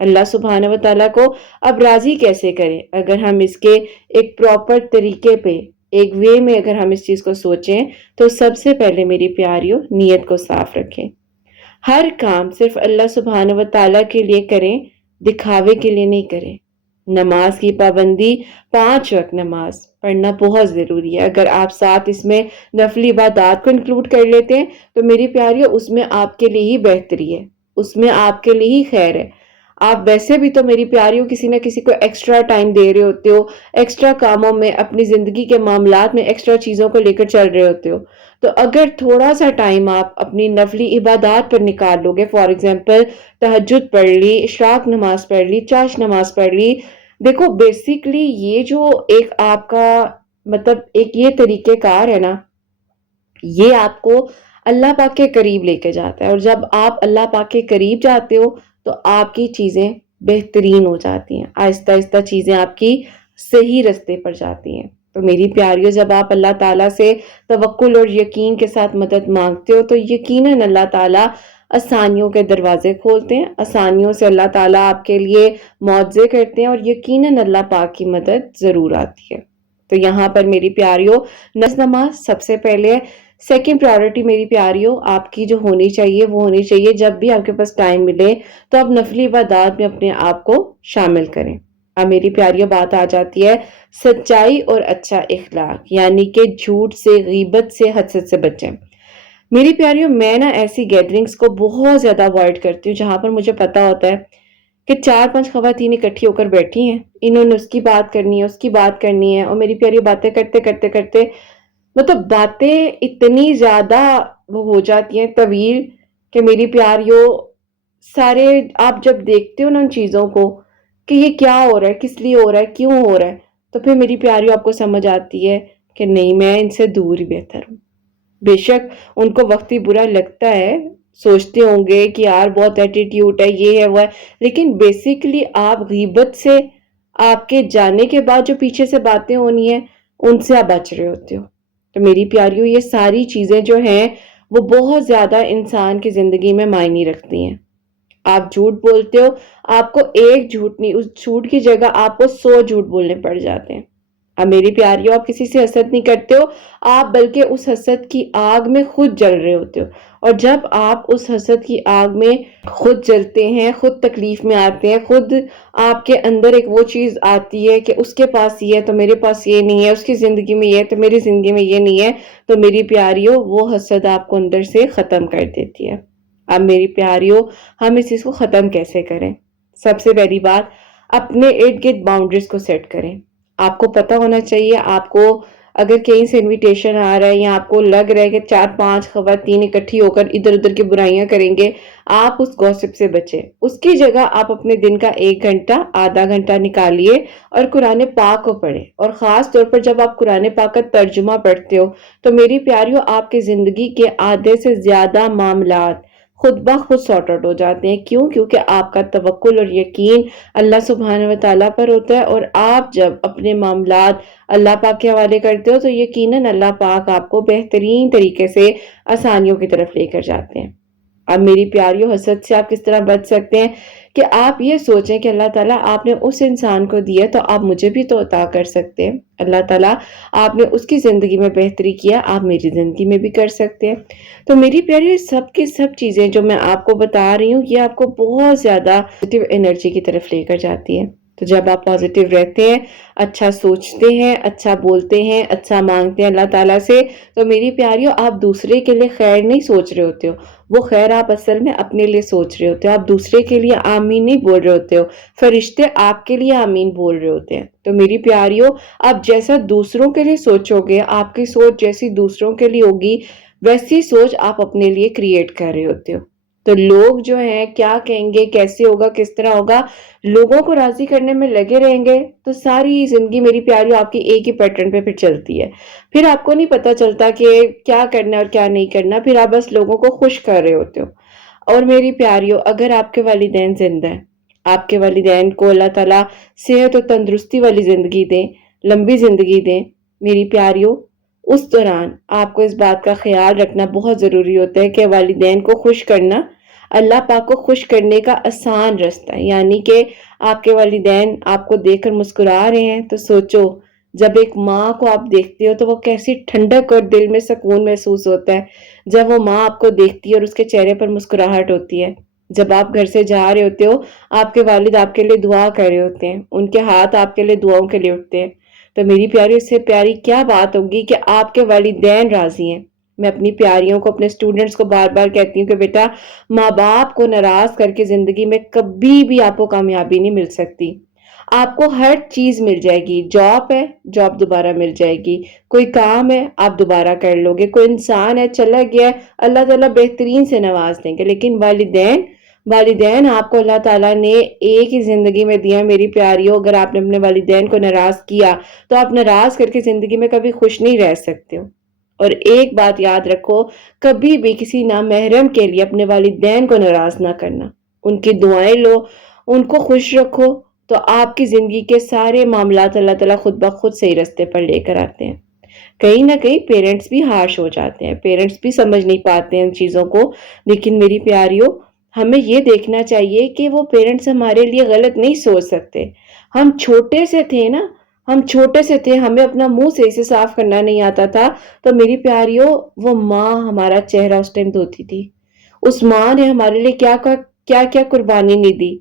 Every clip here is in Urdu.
اللہ سبحانہ و تعالیٰ کو اب راضی کیسے کریں؟ اگر ہم اس کے ایک پراپر طریقے پہ، ایک وے میں اگر ہم اس چیز کو سوچیں تو سب سے پہلے میری پیاریوں نیت کو صاف رکھیں۔ ہر کام صرف اللہ سبحانہ و تعالیٰ کے لیے کریں، دکھاوے کے لیے نہیں کریں۔ نماز کی پابندی، 5 وقت نماز پڑھنا بہت ضروری ہے۔ اگر آپ ساتھ اس میں نفلی عبادات کو انکلوڈ کر لیتے ہیں تو میری پیاریوں اس میں آپ کے لیے ہی بہتری ہے، اس میں آپ کے لیے ہی خیر ہے۔ آپ ویسے بھی تو میری پیاریوں کسی نہ کسی کو ایکسٹرا ٹائم دے رہے ہوتے ہو، ایکسٹرا کاموں میں، اپنی زندگی کے معاملات میں ایکسٹرا چیزوں کو لے کر چل رہے ہوتے ہو، تو اگر تھوڑا سا ٹائم آپ اپنی نفلی عبادات پر نکال لو گے، فار ایگزامپل تہجد پڑھ لی، اشراق نماز پڑھ لی، چاش نماز پڑھ لی، دیکھو بیسیکلی یہ جو ایک آپ کا مطلب ایک یہ طریقہ کار ہے نا، یہ آپ کو اللہ پاک کے قریب لے کے جاتا ہے، اور جب آپ اللہ پاک کے قریب جاتے ہو تو آپ کی چیزیں بہترین ہو جاتی ہیں، آہستہ آہستہ چیزیں آپ کی صحیح رستے پر جاتی ہیں۔ تو میری پیاریوں جب آپ اللہ تعالیٰ سے توکل اور یقین کے ساتھ مدد مانگتے ہو تو یقیناً اللہ تعالیٰ آسانیوں کے دروازے کھولتے ہیں، آسانیوں سے اللہ تعالیٰ آپ کے لیے معجزے کرتے ہیں، اور یقیناً اللہ پاک کی مدد ضرور آتی ہے۔ تو یہاں پر میری پیاریوں نماز سب سے پہلے ہے۔ سیکنڈ پرائیورٹی میری پیاریوں آپ کی جو ہونی چاہیے وہ ہونی چاہیے، جب بھی آپ کے پاس ٹائم ملے تو آپ نفلی عبادات میں اپنے آپ کو شامل کریں۔ اب میری پیاریوں بات آ جاتی ہے سچائی اور اچھا اخلاق، یعنی کہ جھوٹ سے، غیبت سے، حسد سے بچیں۔ میری پیاریوں میں نا ایسی گیدرنگز کو بہت زیادہ اوائڈ کرتی ہوں جہاں پر مجھے پتا ہوتا ہے کہ 4-5 خواتین اکٹھی ہو کر بیٹھی ہیں، انہوں نے اس کی بات کرنی ہے، اس کی بات کرنی ہے، اور میری پیاری باتیں کرتے کرتے کرتے مطلب باتیں اتنی زیادہ وہ ہو جاتی ہیں طویل کہ میری پیاریوں سارے آپ جب دیکھتے ہو نا ان چیزوں کو کہ یہ کیا ہو رہا ہے، کس لیے ہو رہا ہے، کیوں ہو رہا ہے، تو پھر میری پیاریوں آپ کو سمجھ آتی ہے کہ نہیں، میں ان سے دور ہی بہتر ہوں۔ بے شک ان کو وقتی برا لگتا ہے، سوچتے ہوں گے کہ یار بہت ایٹیٹیوڈ ہے، یہ ہے وہ ہے، لیکن بیسیکلی آپ غیبت سے، آپ کے جانے کے بعد جو پیچھے سے باتیں ہونی ہیں ان سے آپ بچ رہے ہوتے ہو۔ تو میری پیاریوں یہ ساری چیزیں جو ہیں وہ بہت زیادہ انسان کی زندگی میں معنی رکھتی ہیں۔ آپ جھوٹ بولتے ہو، آپ کو ایک جھوٹ نہیں، اس جھوٹ کی جگہ آپ کو 100 جھوٹ بولنے پڑ جاتے ہیں۔ اب میری پیاریوں آپ کسی سے حسد نہیں کرتے ہو، آپ بلکہ اس حسد کی آگ میں خود جل رہے ہوتے ہو، اور جب آپ اس حسد کی آگ میں خود جلتے ہیں، خود تکلیف میں آتے ہیں، خود آپ کے اندر ایک وہ چیز آتی ہے کہ اس کے پاس یہ ہے تو میرے پاس یہ نہیں ہے، اس کی زندگی میں یہ ہے تو میری زندگی میں یہ نہیں ہے، تو میری پیاریوں وہ حسد آپ کو اندر سے ختم کر دیتی ہے۔ اب میری پیاریوں ہم اس چیز کو ختم کیسے کریں؟ سب سے پہلی بات، اپنے ارد گرد باؤنڈریز کو سیٹ کریں۔ آپ کو پتا ہونا چاہیے، آپ کو اگر کہیں سے انویٹیشن آ رہا ہے یا آپ کو لگ رہا ہے کہ 4-5 خواتین اکٹھی ہو کر ادھر ادھر کی برائیاں کریں گے، آپ اس گوسپ سے بچیں۔ اس کی جگہ آپ اپنے دن کا 1 گھنٹہ، آدھا گھنٹہ نکالیے اور قرآن پاک کو پڑھیں، اور خاص طور پر جب آپ قرآن پاک کا ترجمہ پڑھتے ہو تو میری پیاریوں آپ کی زندگی کے آدھے سے زیادہ معاملات خود بخود سارٹ آؤٹ ہو جاتے ہیں۔ کیوں؟ کیونکہ آپ کا توکل اور یقین اللہ سبحانہ و تعالیٰ پر ہوتا ہے، اور آپ جب اپنے معاملات اللہ پاک کے حوالے کرتے ہو تو یقیناً اللہ پاک آپ کو بہترین طریقے سے آسانیوں کی طرف لے کر جاتے ہیں۔ اب میری پیاریوں حسد سے آپ کس طرح بچ سکتے ہیں کہ آپ یہ سوچیں کہ اللہ تعالیٰ آپ نے اس انسان کو دیا تو آپ مجھے بھی تو عطا کر سکتے ہیں، اللہ تعالیٰ آپ نے اس کی زندگی میں بہتری کیا، آپ میری زندگی میں بھی کر سکتے ہیں۔ تو میری پیاری سب کی سب چیزیں جو میں آپ کو بتا رہی ہوں یہ آپ کو بہت زیادہ پازیٹیو انرجی کی طرف لے کر جاتی ہے۔ تو جب آپ پازیٹیو رہتے ہیں، اچھا سوچتے ہیں، اچھا بولتے ہیں، اچھا مانگتے ہیں اللہ تعالیٰ سے، تو میری پیاریوں آپ دوسرے کے لیے خیر نہیں سوچ رہے ہوتے ہو، وہ خیر آپ اصل میں اپنے لیے سوچ رہے ہوتے ہو، آپ دوسرے کے لیے آمین نہیں بول رہے ہوتے ہو، فرشتے آپ کے لیے آمین بول رہے ہوتے ہیں۔ تو میری پیاریوں آپ جیسا دوسروں کے لیے سوچو گے، آپ کی سوچ جیسی دوسروں کے لیے ہوگی، ویسی سوچ آپ اپنے لیے کریٹ کر رہے ہوتے ہو۔ تو لوگ جو ہیں کیا کہیں گے، کیسے ہوگا، کس طرح ہوگا، لوگوں کو راضی کرنے میں لگے رہیں گے تو ساری زندگی میری پیاریوں آپ کی ایک ہی پیٹرن پہ پھر چلتی ہے، پھر آپ کو نہیں پتا چلتا کہ کیا کرنا اور کیا نہیں کرنا، پھر آپ بس لوگوں کو خوش کر رہے ہوتے ہو۔ اور میری پیاریوں اگر آپ کے والدین زندہ ہیں، آپ کے والدین کو اللہ تعالیٰ صحت و تندرستی والی زندگی دیں، لمبی زندگی دیں، میری پیاریوں اس دوران آپ کو اس بات کا خیال رکھنا بہت ضروری ہوتا ہے کہ والدین کو خوش کرنا اللہ پاک کو خوش کرنے کا آسان راستہ ہے۔ یعنی کہ آپ کے والدین آپ کو دیکھ کر مسکرا رہے ہیں تو سوچو، جب ایک ماں کو آپ دیکھتے ہو تو وہ کیسی ٹھنڈک اور دل میں سکون محسوس ہوتا ہے جب وہ ماں آپ کو دیکھتی ہے اور اس کے چہرے پر مسکراہٹ ہوتی ہے۔ جب آپ گھر سے جا رہے ہوتے ہو، آپ کے والد آپ کے لیے دعا کر رہے ہوتے ہیں، ان کے ہاتھ آپ کے لیے دعاؤں کے لیے اٹھتے ہیں، تو میری پیاری، اس سے پیاری کیا بات ہوگی کہ آپ کے والدین راضی ہیں۔ میں اپنی پیاریوں کو، اپنے اسٹوڈنٹس کو بار بار کہتی ہوں کہ بیٹا، ماں باپ کو ناراض کر کے زندگی میں کبھی بھی آپ کو کامیابی نہیں مل سکتی۔ آپ کو ہر چیز مل جائے گی، جاب ہے، جاب دوبارہ مل جائے گی، کوئی کام ہے آپ دوبارہ کر لو گے، کوئی انسان ہے چلا گیا ہے، اللہ تعالیٰ بہترین سے نواز دیں گے، لیکن والدین آپ کو اللہ تعالیٰ نے ایک ہی زندگی میں دیا۔ میری پیاریوں، اگر آپ نے اپنے والدین کو ناراض کیا تو آپ ناراض کر کے زندگی میں کبھی خوش نہیں رہ سکتے ہو۔ اور ایک بات یاد رکھو، کبھی بھی کسی نامحرم کے لیے اپنے والدین کو ناراض نہ کرنا، ان کی دعائیں لو، ان کو خوش رکھو، تو آپ کی زندگی کے سارے معاملات اللہ تعالیٰ خود بخود صحیح راستے پر لے کر آتے ہیں۔ کہیں نہ کہیں پیرنٹس بھی ہارش ہو جاتے ہیں، پیرنٹس بھی سمجھ نہیں پاتے ہیں ان چیزوں کو، لیکن میری پیاریوں، ہمیں یہ دیکھنا چاہیے کہ وہ پیرنٹس ہمارے لیے غلط نہیں سوچ سکتے۔ ہم چھوٹے سے تھے نا، ہمیں اپنا منہ صحیح سے صاف کرنا نہیں آتا تھا، تو میری پیاریوں، وہ ماں ہمارا چہرہ اس ٹائم دھوتی تھی۔ اس ماں نے ہمارے لیے کیا کیا قربانی نہیں دی۔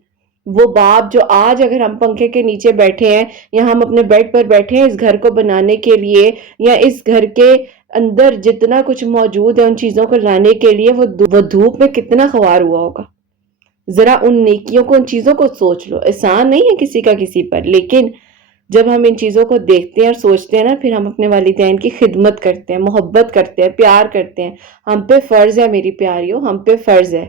وہ باپ جو آج اگر ہم پنکھے کے نیچے بیٹھے ہیں یا ہم اپنے بیڈ پر بیٹھے ہیں اس گھر کو بنانے کے لیے، یا اس گھر کے اندر جتنا کچھ موجود ہے ان چیزوں کو لانے کے لیے، وہ دھوپ میں کتنا خوار ہوا ہوگا۔ ذرا ان نیکیوں کو، ان چیزوں کو سوچ لو۔ احسان نہیں ہے کسی کا کسی پر، لیکن جب ہم ان چیزوں کو دیکھتے ہیں اور سوچتے ہیں نا، پھر ہم اپنے والدین کی خدمت کرتے ہیں، محبت کرتے ہیں، پیار کرتے ہیں۔ ہم پہ فرض ہے میری پیاریوں، ہم پہ فرض ہے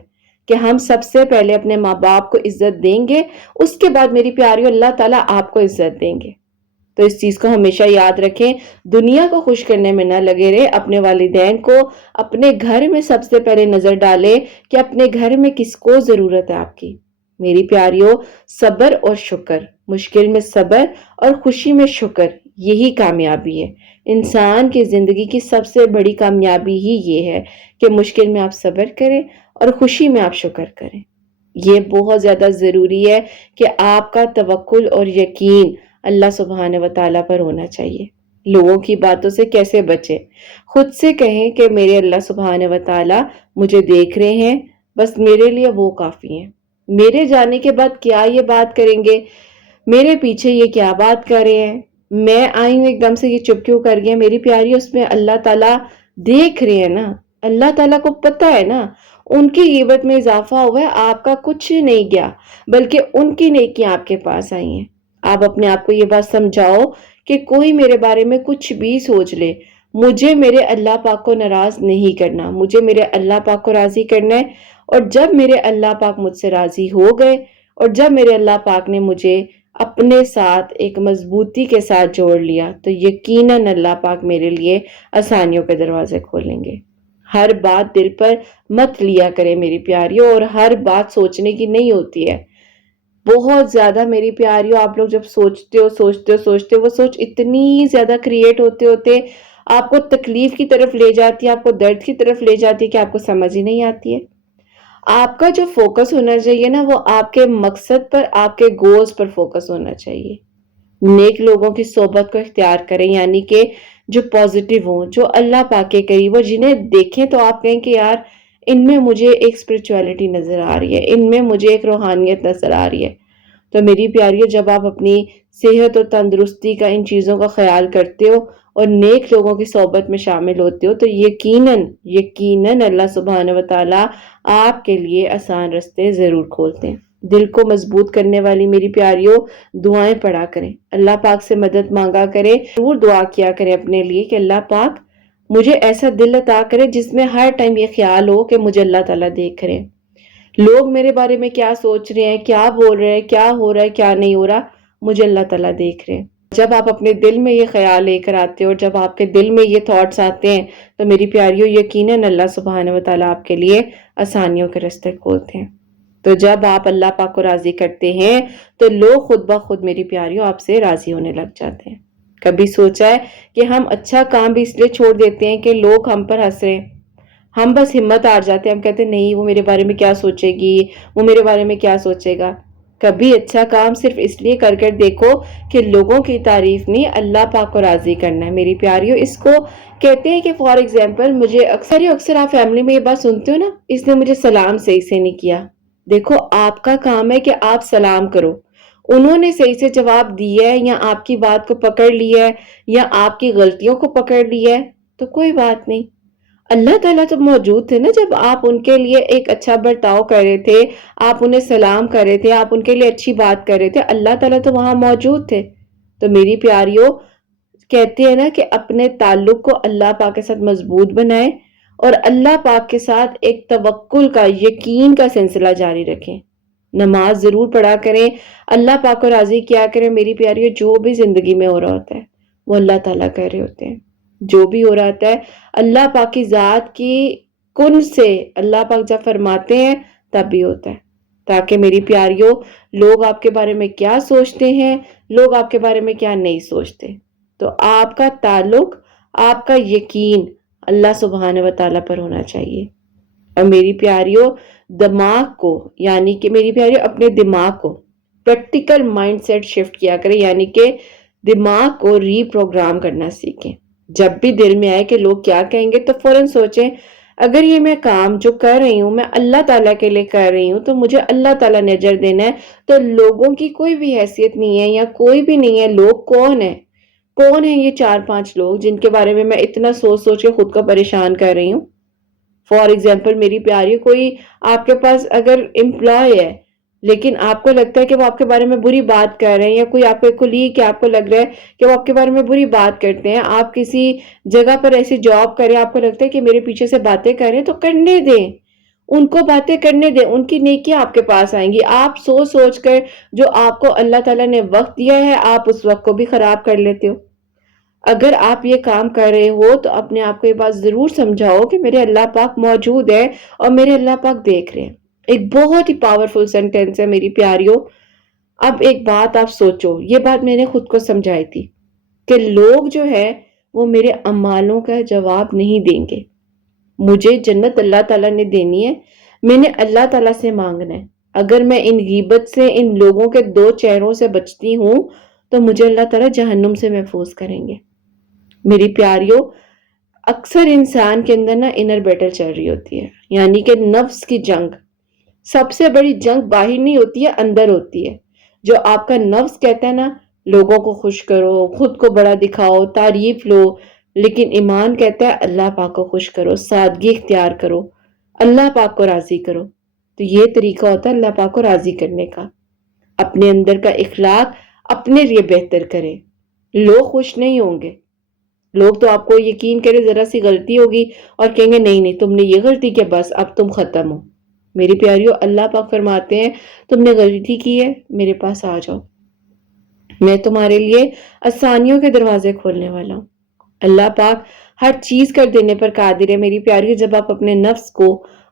کہ ہم سب سے پہلے اپنے ماں باپ کو عزت دیں گے، اس کے بعد میری پیاریوں اللہ تعالیٰ آپ کو عزت دیں گے۔ تو اس چیز کو ہمیشہ یاد رکھیں، دنیا کو خوش کرنے میں نہ لگے رہے، اپنے والدین کو اپنے گھر میں سب سے پہلے نظر ڈالیں کہ اپنے گھر میں کس کو ضرورت ہے آپ کی۔ میری پیاریوں، صبر اور شکر، مشکل میں صبر اور خوشی میں شکر، یہی کامیابی ہے۔ انسان کی زندگی کی سب سے بڑی کامیابی ہی یہ ہے کہ مشکل میں آپ صبر کریں اور خوشی میں آپ شکر کریں۔ یہ بہت زیادہ ضروری ہے کہ آپ کا توکل اور یقین اللہ سبحانہ و تعالیٰ پر ہونا چاہیے۔ لوگوں کی باتوں سے کیسے بچیں؟ خود سے کہیں کہ میرے اللہ سبحانہ و تعالیٰ مجھے دیکھ رہے ہیں، بس میرے لیے وہ کافی ہیں۔ میرے جانے کے بعد کیا یہ بات کریں گے؟ میرے پیچھے یہ کیا بات کر رہے ہیں؟ میں آئی ہوں ایک دم سے یہ چپ کیوں کر گیا؟ میری پیاری، اس میں اللہ تعالیٰ دیکھ رہے ہیں نا، اللہ تعالیٰ کو پتہ ہے نا، ان کی غیبت میں اضافہ ہوا ہے، آپ کا کچھ نہیں گیا، بلکہ ان کی نیکیاں آپ کے پاس آئی ہیں۔ آپ اپنے آپ کو یہ بات سمجھاؤ کہ کوئی میرے بارے میں کچھ بھی سوچ لے، مجھے میرے اللہ پاک کو ناراض نہیں کرنا، مجھے میرے اللہ پاک کو راضی کرنا ہے۔ اور جب میرے اللہ پاک مجھ سے راضی ہو گئے، اور جب میرے اللہ پاک نے مجھے اپنے ساتھ ایک مضبوطی کے ساتھ جوڑ لیا، تو یقیناً اللہ پاک میرے لیے آسانیوں کے دروازے کھولیں گے۔ ہر بات دل پر مت لیا کرے میری پیاریوں، اور ہر بات سوچنے کی نہیں ہوتی ہے۔ بہت زیادہ میری پیاریوں، آپ لوگ جب سوچتے ہو وہ سوچ اتنی زیادہ کریٹ ہوتے آپ کو تکلیف کی طرف لے جاتی ہے، آپ کو درد کی طرف لے جاتی ہے کہ آپ کو سمجھ ہی نہیں آتی ہے۔ آپ کا جو فوکس ہونا چاہیے نا، وہ آپ کے مقصد پر، آپ کے گولز پر فوکس ہونا چاہیے۔ نیک لوگوں کی صحبت کو اختیار کریں، یعنی کہ جو پازیٹیو ہوں، جو اللہ پاک کے قریب ہو، جنہیں دیکھیں تو آپ کہیں کہ یار ان میں مجھے ایک اسپرچویلٹی نظر آ رہی ہے، ان میں مجھے ایک روحانیت نظر آ رہی ہے۔ تو میری پیاریوں، جب آپ اپنی صحت اور تندرستی کا، ان چیزوں کا خیال کرتے ہو اور نیک لوگوں کی صحبت میں شامل ہوتے ہو، تو یقیناً اللہ سبحانہ و تعالیٰ آپ کے لیے آسان راستے ضرور کھولتے ہیں۔ دل کو مضبوط کرنے والی میری پیاریوں، دعائیں پڑھا کریں، اللہ پاک سے مدد مانگا کریں، ضرور دعا کیا کریں اپنے لیے کہ اللہ پاک مجھے ایسا دل عطا کرے جس میں ہر ٹائم یہ خیال ہو کہ مجھے اللہ تعالیٰ دیکھ رہے ہیں، لوگ میرے بارے میں کیا سوچ رہے ہیں، کیا بول رہے ہیں، کیا ہو رہا ہے، کیا نہیں ہو رہا، مجھے اللہ تعالیٰ دیکھ رہے ہیں۔ جب آپ اپنے دل میں یہ خیال لے کر آتے ہو، جب آپ کے دل میں یہ تھاٹس آتے ہیں، تو میری پیاریوں یقیناً اللہ سبحانہ و تعالیٰ آپ کے لیے آسانیوں کے راستے کھولتے ہیں۔ تو جب آپ اللہ پاک کو راضی کرتے ہیں تو لوگ خود بخود میری پیاریوں آپ سے راضی ہونے لگ جاتے ہیں۔ کبھی سوچا ہے کہ ہم اچھا کام بھی اس لیے چھوڑ دیتے ہیں کہ لوگ ہم پر ہنس رہے ہیں؟ ہم بس ہمت ہار جاتے ہیں، ہم کہتے ہیں نہیں وہ میرے بارے میں کیا سوچے گی، وہ میرے بارے میں کیا سوچے گا۔ کبھی اچھا کام صرف اس لیے کر کر دیکھو کہ لوگوں کی تعریف نہیں، اللہ پاک کو راضی کرنا ہے میری پیاریوں۔ اس کو کہتے ہیں کہ فار ایگزامپل مجھے اکثر آپ فیملی میں یہ بات سنتے ہو نا، اس نے مجھے سلام صحیح سے نہیں کیا۔ دیکھو آپ کا کام ہے کہ آپ سلام کرو، انہوں نے صحیح سے جواب دیا ہے یا آپ کی بات کو پکڑ لیا ہے یا آپ کی غلطیوں کو پکڑ لیا ہے تو کوئی بات نہیں۔ اللہ تعالیٰ تو موجود تھے نا جب آپ ان کے لیے ایک اچھا برتاؤ کر رہے تھے، آپ انہیں سلام کر رہے تھے، آپ ان کے لیے اچھی بات کر رہے تھے، اللہ تعالیٰ تو وہاں موجود تھے۔ تو میری پیاریوں، کہتے ہیں نا کہ اپنے تعلق کو اللہ پاک کے ساتھ مضبوط بنائیں اور اللہ پاک کے ساتھ ایک توکل کا، یقین کا سلسلہ جاری رکھیں۔ نماز ضرور پڑھا کریں، اللہ پاک کو راضی کیا کریں میری پیاریوں۔ جو بھی زندگی میں ہو رہا ہوتا ہے وہ اللہ تعالیٰ کر رہے ہوتے ہیں، جو بھی ہو رہا ہوتا ہے اللہ پاک کی ذات کی کن سے اللہ پاک جب فرماتے ہیں تب بھی ہوتا ہے، تاکہ میری پیاریوں لوگ آپ کے بارے میں کیا سوچتے ہیں، لوگ آپ کے بارے میں کیا نہیں سوچتے، تو آپ کا تعلق، آپ کا یقین اللہ سبحانہ و تعالیٰ پر ہونا چاہیے۔ اور میری پیاریوں دماغ کو، یعنی کہ میری پیاریوں اپنے دماغ کو پریکٹیکل مائنڈ سیٹ شفٹ کیا کریں، یعنی کہ دماغ کو ری پروگرام کرنا سیکھیں۔ جب بھی دل میں آئے کہ لوگ کیا کہیں گے تو فوراً سوچیں اگر یہ میں کام جو کر رہی ہوں میں اللہ تعالیٰ کے لیے کر رہی ہوں تو مجھے اللہ تعالیٰ نے اجر دینا ہے، تو لوگوں کی کوئی بھی حیثیت نہیں ہے یا کوئی بھی نہیں ہے۔ لوگ کون ہیں؟ کون ہیں یہ 4-5 لوگ جن کے بارے میں اتنا سوچ سوچ کے خود کو پریشان کر رہی ہوں؟ فار ایگزامپل میری پیاری، کوئی آپ کے پاس اگر امپلائی ہے لیکن آپ کو لگتا ہے کہ وہ آپ کے بارے میں بری بات کر رہے ہیں، یا کوئی آپ کے کولیگ کہ آپ کو لگ رہا ہے کہ وہ آپ کے بارے میں بری بات کرتے ہیں، آپ کسی جگہ پر ایسی جاب کریں، آپ کو لگتا ہے کہ میرے پیچھے سے باتیں کر رہے ہیں، تو کرنے دیں، ان کو باتیں کرنے دیں، ان کی نیکیاں آپ کے پاس آئیں گی۔ آپ سوچ سوچ کر جو آپ کو اللہ تعالیٰ نے وقت دیا ہے آپ اس وقت کو بھی خراب کر لیتے ہو۔ اگر آپ یہ کام کر رہے ہو تو اپنے آپ کو یہ بات ضرور سمجھاؤ کہ میرے اللہ پاک موجود ہے اور میرے اللہ پاک دیکھ رہے ہیں۔ ایک بہت ہی پاورفل سینٹینس ہے میری پیاریوں۔ اب ایک بات آپ سوچو، یہ بات میں نے خود کو سمجھائی تھی کہ لوگ جو ہے وہ میرے اعمالوں کا جواب نہیں دیں گے۔ مجھے جنت اللہ تعالیٰ نے دینی ہے، میں نے اللہ تعالیٰ سے مانگنا ہے۔ اگر میں ان غیبت سے، ان لوگوں کے دو چہروں سے بچتی ہوں تو مجھے اللہ تعالیٰ جہنم سے محفوظ کریں گے۔ میری پیاریوں، اکثر انسان کے اندر نا انر بیٹل چل رہی ہوتی ہے، یعنی کہ نفس کی جنگ۔ سب سے بڑی جنگ باہر نہیں ہوتی ہے، اندر ہوتی ہے۔ جو آپ کا نفس کہتا ہے نا لوگوں کو خوش کرو، خود کو بڑا دکھاؤ، تعریف لو، لیکن ایمان کہتا ہے اللہ پاک کو خوش کرو، سادگی اختیار کرو، اللہ پاک کو راضی کرو۔ تو یہ طریقہ ہوتا ہے اللہ پاک کو راضی کرنے کا۔ اپنے اندر کا اخلاق اپنے لیے بہتر کریں، لوگ خوش نہیں ہوں گے۔ لوگ تو آپ کو یقین کرے ذرا سی غلطی ہوگی اور کہیں گے نہیں نہیں تم نے یہ غلطی کیا، بس اب تم ختم ہو۔ میری پیاریوں اللہ پاک فرماتے ہیں تم نے غلطی کی ہے میرے پاس آ جاؤ، میں تمہارے لیے آسانیوں کے دروازے کھولنے والا ہوں۔ اللہ پاک ہر چیز کر دینے پر قادر ہے میری پیاریوں۔ جب آپ اپنے نفس کو،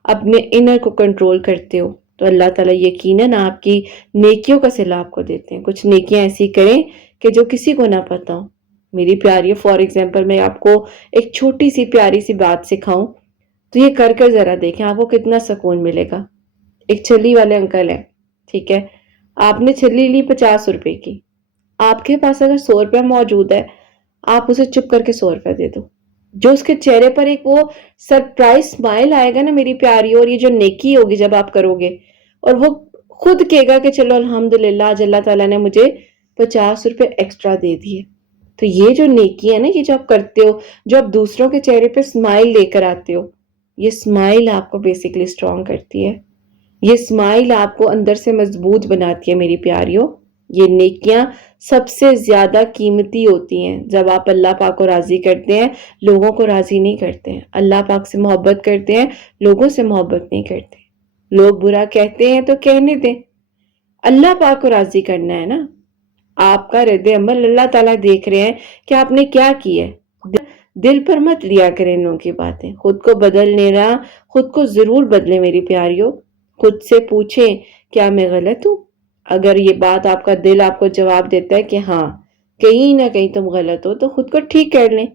اپنے انر کو کنٹرول کرتے ہو تو اللہ تعالیٰ یقیناً آپ کی نیکیوں کا صلہ آپ کو دیتے ہیں۔ کچھ نیکیاں ایسی کریں کہ جو کسی کو نہ پتہ ہو میری پیاری۔ فار ایگزامپل میں آپ کو ایک چھوٹی سی پیاری سی بات سکھاؤں تو یہ کر کر ذرا دیکھیں آپ کو کتنا سکون ملے گا۔ ایک چھلی والے انکل ہیں، ٹھیک ہے، آپ نے چھلی لی 50 روپے کی، آپ کے پاس اگر 100 روپے موجود ہے آپ اسے چپ کر کے 100 روپے دے دو۔ جو اس کے چہرے پر ایک وہ سرپرائز اسمائل آئے گا نا میری پیاری، اور یہ جو نیکی ہوگی جب آپ کرو گے اور وہ خود کہے گا کہ چلو الحمدللہ آج اللہ تعالیٰ نے مجھے 50 روپے ایکسٹرا دے دیے۔ تو یہ جو نیکی ہے نا، یہ جو آپ کرتے ہو، جو آپ دوسروں کے چہرے پہ اسمائل لے کر آتے ہو، یہ اسمائل آپ کو بیسیکلی اسٹرانگ کرتی ہے، یہ اسمائل آپ کو اندر سے مضبوط بناتی ہے میری پیاریوں۔ یہ نیکیاں سب سے زیادہ قیمتی ہوتی ہیں جب آپ اللہ پاک کو راضی کرتے ہیں، لوگوں کو راضی نہیں کرتے ہیں۔ اللہ پاک سے محبت کرتے ہیں، لوگوں سے محبت نہیں کرتے۔ لوگ برا کہتے ہیں تو کہنے دیں، اللہ پاک کو راضی کرنا ہے نا۔ آپ کا رد عمل اللہ تعالیٰ دیکھ رہے ہیں کہ آپ نے کیا کیا ہے۔ دل پر مت لیا کریں لوگوں کی باتیں، خود کو بدلنے رہا، خود کو ضرور بدلے میری پیاریوں۔ خود سے پوچھیں کیا میں غلط ہوں؟ اگر یہ بات آپ کا دل آپ کو جواب دیتا ہے کہ ہاں کہیں نہ کہیں تم غلط ہو تو خود کو ٹھیک کر لیں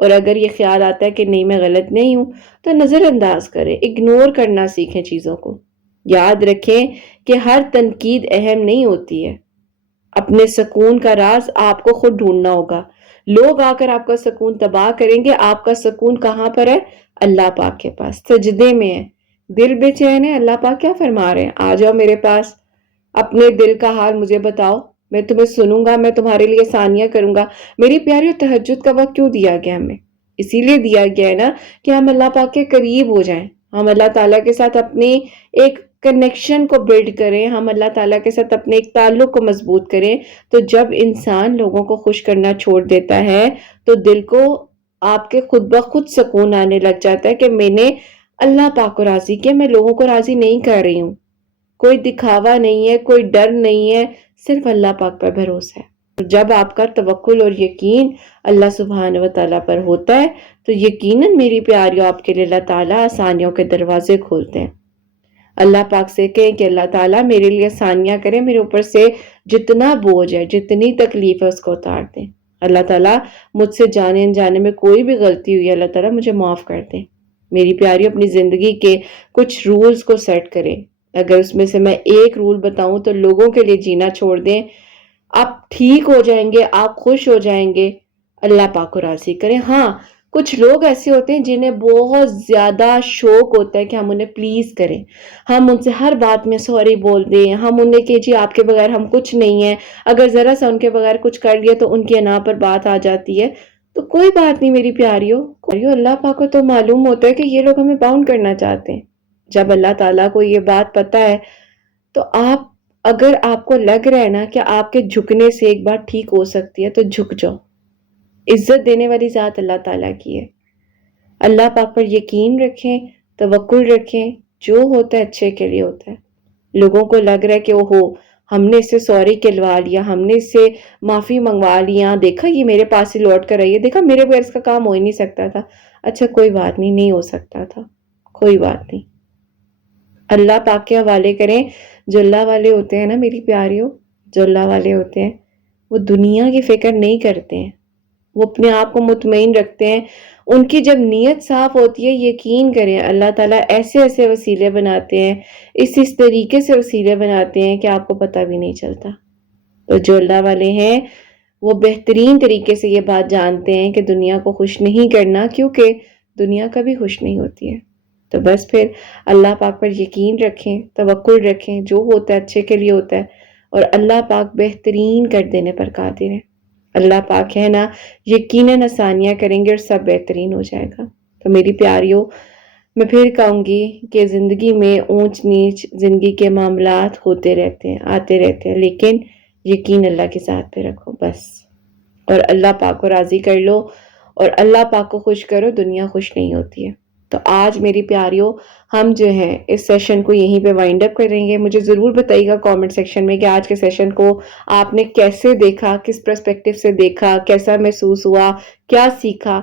اور اگر یہ خیال آتا ہے کہ نہیں میں غلط نہیں ہوں تو نظر انداز کریں، اگنور کرنا سیکھیں چیزوں کو۔ یاد رکھیں کہ ہر تنقید اہم نہیں ہوتی ہے، اپنے سکون کا راز آپ کو خود ڈھونڈنا ہوگا۔ لوگ آ کر آپ کا سکون تباہ کریں گے، آپ کا سکون کہاں پر ہے؟ اللہ پاک کے پاس، سجدے میں ہے۔ دل بے چین ہے، اللہ پاک کیا فرما رہے ہیں؟ آ جاؤ میرے پاس، اپنے دل کا حال مجھے بتاؤ، میں تمہیں سنوں گا، میں تمہارے لیے ثانیہ کروں گا۔ میری پیاری، تہجد کا وقت کیوں دیا گیا ہمیں؟ اسی لیے دیا گیا ہے نا کہ ہم اللہ پاک کے قریب ہو جائیں، ہم اللہ تعالیٰ کے ساتھ اپنی ایک کنیکشن کو بلڈ کریں، ہم اللہ تعالیٰ کے ساتھ اپنے ایک تعلق کو مضبوط کریں۔ تو جب انسان لوگوں کو خوش کرنا چھوڑ دیتا ہے تو دل کو آپ کے خود بخود سکون آنے لگ جاتا ہے کہ میں نے اللہ پاک کو راضی کیا، میں لوگوں کو راضی نہیں کر رہی ہوں۔ کوئی دکھاوا نہیں ہے، کوئی ڈر نہیں ہے، صرف اللہ پاک پر بھروسہ ہے۔ جب آپ کا توکل اور یقین اللہ سبحانہ و تعالیٰ پر ہوتا ہے تو یقیناً میری پیاریوں آپ کے لیے اللہ تعالیٰ آسانیوں کے دروازے کھولتے ہیں۔ اللہ پاک سے کہیں کہ اللہ تعالیٰ میرے لیے آسانیاں کریں، میرے اوپر سے جتنا بوجھ ہے، جتنی تکلیف ہے اس کو اتار دیں۔ اللہ تعالیٰ مجھ سے جانے انجانے میں کوئی بھی غلطی ہوئی ہے، اللہ تعالیٰ مجھے معاف کر دیں۔ میری پیاری اپنی زندگی کے کچھ رولز کو سیٹ کریں، اگر اس میں سے میں ایک رول بتاؤں تو لوگوں کے لیے جینا چھوڑ دیں، آپ ٹھیک ہو جائیں گے، آپ خوش ہو جائیں گے، اللہ پاک کو راضی کریں۔ ہاں، کچھ لوگ ایسے ہوتے ہیں جنہیں بہت زیادہ شوق ہوتا ہے کہ ہم انہیں پلیز کریں، ہم ان سے ہر بات میں سوری بول دیں، ہم انہیں کہ جی آپ کے بغیر ہم کچھ نہیں ہیں، اگر ذرا سا ان کے بغیر کچھ کر لیا تو ان کی انا پر بات آ جاتی ہے۔ تو کوئی بات نہیں میری پیاریوں، اللہ پاک کو تو معلوم ہوتا ہے کہ یہ لوگ ہمیں باؤنڈ کرنا چاہتے ہیں۔ جب اللہ تعالیٰ کو یہ بات پتہ ہے تو اگر آپ کو لگ رہا ہے نا کہ آپ کے جھکنے سے ایک بات ٹھیک ہو سکتی ہے تو جھک جاؤ۔ عزت دینے والی ذات اللہ تعالیٰ کی ہے۔ اللہ پاک پر یقین رکھیں، توکل رکھیں، جو ہوتا ہے اچھے کے لیے ہوتا ہے۔ لوگوں کو لگ رہا ہے کہ اوہو ہم نے اس سے سوری کہلوا لیا، ہم نے اس سے معافی منگوا لیا، دیکھا یہ میرے پاس ہی لوٹ کر آئی ہے، دیکھا میرے بغیر اس کا کام ہو ہی نہیں سکتا تھا۔ اچھا کوئی بات نہیں، نہیں ہو سکتا تھا، کوئی بات نہیں، اللہ پاک کے حوالے کریں۔ جو اللہ والے ہوتے ہیں نا میری پیاریوں، جو اللہ والے ہوتے ہیں وہ دنیا کی فکر نہیں کرتے ہیں، وہ اپنے آپ کو مطمئن رکھتے ہیں۔ ان کی جب نیت صاف ہوتی ہے، یقین کریں اللہ تعالیٰ ایسے ایسے وسیلے بناتے ہیں، اس طریقے سے وسیلے بناتے ہیں کہ آپ کو پتہ بھی نہیں چلتا۔ تو جو اللہ والے ہیں وہ بہترین طریقے سے یہ بات جانتے ہیں کہ دنیا کو خوش نہیں کرنا، کیونکہ دنیا کبھی خوش نہیں ہوتی ہے۔ تو بس پھر اللہ پاک پر یقین رکھیں، توکل رکھیں، جو ہوتا ہے اچھے کے لیے ہوتا ہے، اور اللہ پاک بہترین کر دینے پر قادر ہے۔ اللہ پاک ہے نا، یقیناً آسانیاں کریں گے اور سب بہترین ہو جائے گا۔ تو میری پیاریوں، میں پھر کہوں گی کہ زندگی میں اونچ نیچ زندگی کے معاملات ہوتے رہتے ہیں، آتے رہتے ہیں، لیکن یقین اللہ کی ذات پہ رکھو بس، اور اللہ پاک کو راضی کر لو اور اللہ پاک کو خوش کرو، دنیا خوش نہیں ہوتی ہے۔ تو آج میری پیاریوں ہم جو ہیں اس سیشن کو یہیں پہ وائنڈ اپ کریں گے۔ مجھے ضرور بتائیے گا کامنٹ سیکشن میں کہ آج کے سیشن کو آپ نے کیسے دیکھا، کس پرسپیکٹیو سے دیکھا، کیسا محسوس ہوا، کیا سیکھا،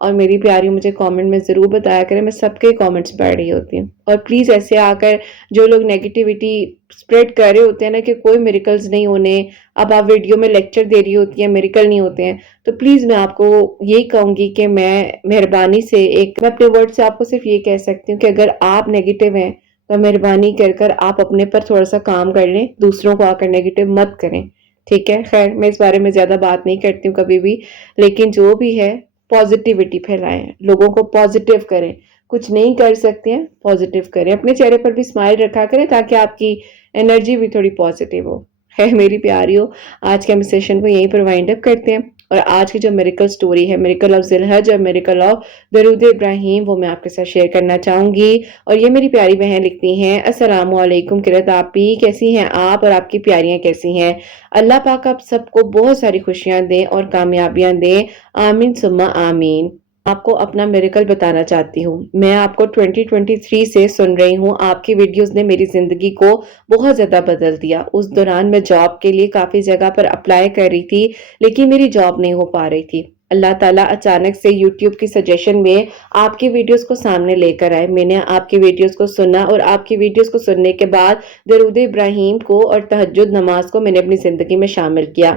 اور میری پیاری مجھے کامنٹ میں ضرور بتایا کریں، میں سب کے کامنٹس پڑھ رہی ہوتی ہوں۔ اور پلیز ایسے آ کر جو لوگ نیگیٹیوٹی سپریڈ کر رہے ہوتے ہیں نا کہ کوئی میریکلز نہیں ہونے، اب آپ ویڈیو میں لیکچر دے رہی ہوتی ہیں میریکل نہیں ہوتے ہیں، تو پلیز میں آپ کو یہی کہوں گی کہ میں مہربانی سے میں اپنے ورڈ سے آپ کو صرف یہ کہہ سکتی ہوں کہ اگر آپ نیگیٹیو ہیں تو مہربانی کر آپ اپنے پر تھوڑا سا کام کر لیں، دوسروں کو آ کر نیگیٹیو مت کریں، ٹھیک ہے؟ خیر میں اس بارے میں زیادہ بات نہیں کرتی ہوں کبھی بھی، لیکن جو بھی ہے پازیٹیوٹی پھیلائیں، لوگوں کو پازیٹیو کریں، کچھ نہیں کر سکتے ہیں پازیٹیو کریں، اپنے چہرے پر بھی اسمائل رکھا کریں تاکہ آپ کی انرجی بھی تھوڑی پازیٹیو ہو۔ ہے میری پیاریوں، آج کے ہم سیشن کو یہیں پر وائنڈ اپ کرتے ہیں، اور آج کی جو میریکل سٹوری ہے، میریکل آف ذی الحج اور میریکل آف درود ابراہیم، وہ میں آپ کے ساتھ شیئر کرنا چاہوں گی۔ اور یہ میری پیاری بہن لکھتی ہیں، السلام علیکم قرۃ آپی، کیسی ہیں آپ اور آپ کی پیاریاں کیسی ہیں؟ اللہ پاک آپ سب کو بہت ساری خوشیاں دیں اور کامیابیاں دیں، آمین ثم آمین۔ آپ کو اپنا میریکل بتانا چاہتی ہوں، میں آپ کو 2023 سے سن رہی ہوں، آپ کی ویڈیوز نے میری زندگی کو بہت زیادہ بدل دیا۔ اس دوران میں جاب کے لیے کافی جگہ پر اپلائی کر رہی تھی لیکن میری جاب نہیں ہو پا رہی تھی۔ اللہ تعالیٰ اچانک سے یوٹیوب کی سجیشن میں آپ کی ویڈیوز کو سامنے لے کر آئے، میں نے آپ کی ویڈیوز کو سنا اور آپ کی ویڈیوز کو سننے کے بعد درود ابراہیم کو اور تہجد نماز کو میں نے اپنی زندگی میں شامل کیا۔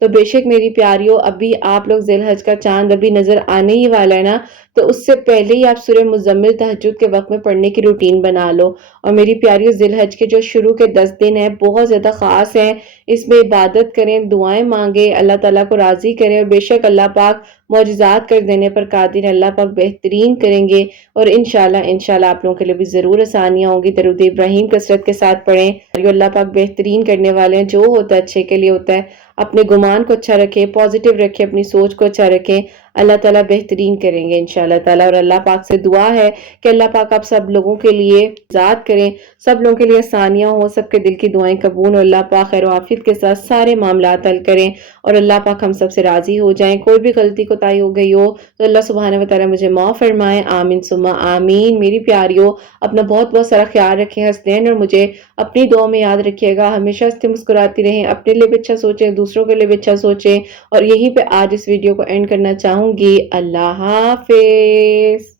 تو بے شک میری پیاریوں، ابھی آپ لوگ ذی الحج کا چاند ابھی نظر آنے ہی والا ہے نا، تو اس سے پہلے ہی آپ سورہ مزمل تہجد کے وقت میں پڑھنے کی روٹین بنا لو۔ اور میری پیاریوں، ذی الحج کے جو شروع کے 10 دن ہیں بہت زیادہ خاص ہیں، اس میں عبادت کریں، دعائیں مانگیں، اللہ تعالیٰ کو راضی کریں، اور بے شک اللہ پاک معجزات کر دینے پر قادر ہے، اللہ پاک بہترین کریں گے۔ اور انشاءاللہ آپ لوگوں کے لیے بھی ضرور آسانیاں ہوں گی۔ درود ابراہیم کثرت کے ساتھ پڑھیں، اللہ پاک بہترین کرنے والے ہیں، جو ہوتا ہے اچھے کے لیے ہوتا ہے۔ اپنے گمان کو اچھا رکھیں، پازیٹیو رکھیں، اپنی سوچ کو اچھا رکھیں، اللہ تعالیٰ بہترین کریں گے انشاءاللہ تعالیٰ۔ اور اللہ پاک سے دعا ہے کہ اللہ پاک آپ سب لوگوں کے لیے ذات کریں، سب لوگوں کے لیے آسانیاں ہوں، سب کے دل کی دعائیں قبول ہوں، اللہ پاک خیر و عافیت کے ساتھ سارے معاملات حل کریں، اور اللہ پاک ہم سب سے راضی ہو جائیں۔ کوئی بھی غلطی کوتاہی ہو گئی ہو تو اللہ سبحانہ و تعالیٰ مجھے معاف فرمائے، آمین ثم آمین۔ میری پیاریوں، اپنا بہت بہت سارا خیال رکھیں، حسنین، اور مجھے اپنی دعا میں یاد رکھیے گا۔ ہمیشہ ہنستے مسکراتی رہیں، اپنے لیے بھی اچھا سوچیں، دوسروں کے لیے بھی اچھا سوچیں، اور یہیں پہ آج اس ویڈیو کو اینڈ کرنا چاہوں گی۔ اللہ حافظ۔